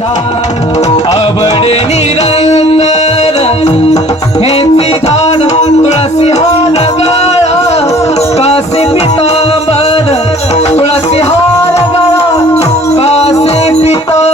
आवड निरंतर हेची झाड तुळसी हार गळा कासे पितांबर तुळसी हार गळा कासे पितांबर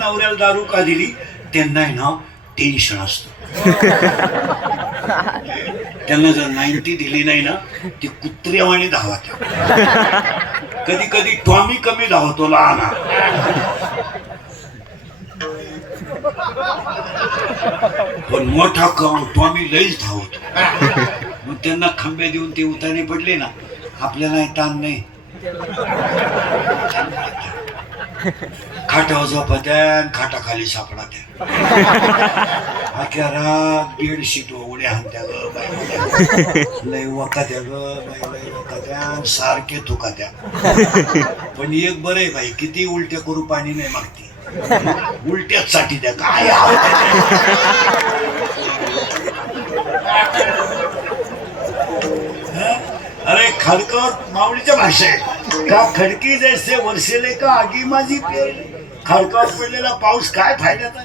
नवऱ्याला दारू का दिली त्यांना आहे ना टेन्शन असतं. त्यांना जर 90 दिली नाही ना ती कुत्र्यावाणी धावत. कधी कधी टॉमी कमी धावतो लहान, पण मोठा टॉमी लईच धावतो. मग त्यांना खांबे देऊन ते उताने पडले ना आपल्याला ताण नाही. खाटावर झोपत्या खाटाखाली सापडा त्या अख्या रात बेडशीट उड्या हाणत्या ग बाई, लय वकात्या ग बाई, लय वकात्या सारखे थुकात्या. पण एक बरं आहे बाई, किती उलट्या करू पाणी नाही मागते, उलट्याच साठी द्या काय. अरे खडकर माऊलीच्या भाषा आहे का, खडकी जैसे वर्षेले का आगी माझी पेरली. खडकावर पडलेला पाऊस काय फायद्याचा.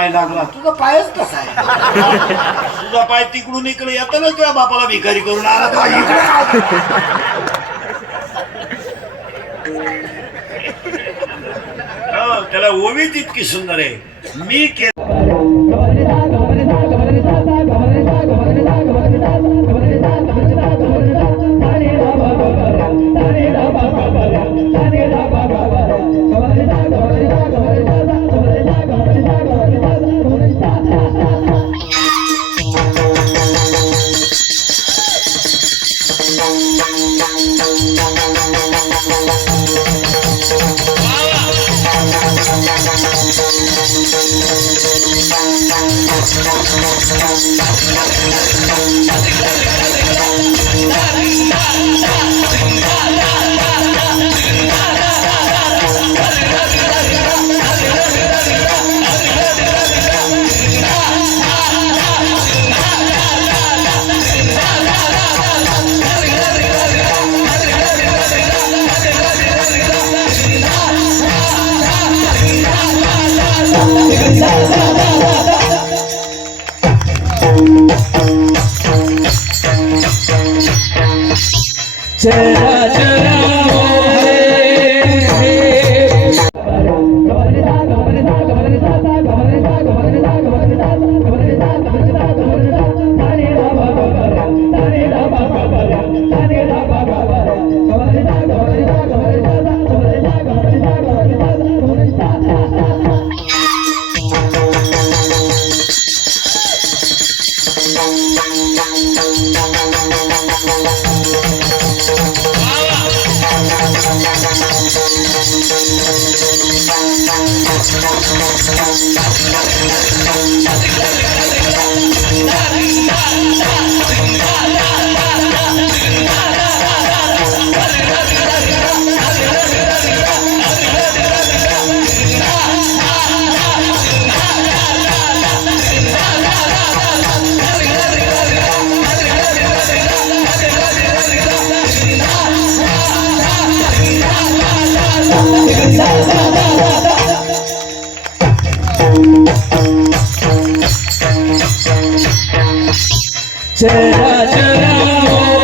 पाय लागला. तुझा पायच कसा आहे? तुझा पाय तिकडून इकडे येतो ना, तुझ्या बापाला भिकारी करून आला का इकडे? त्याला ओवीच इतकी सुंदर आहे. मी चरा चरा चरा चरा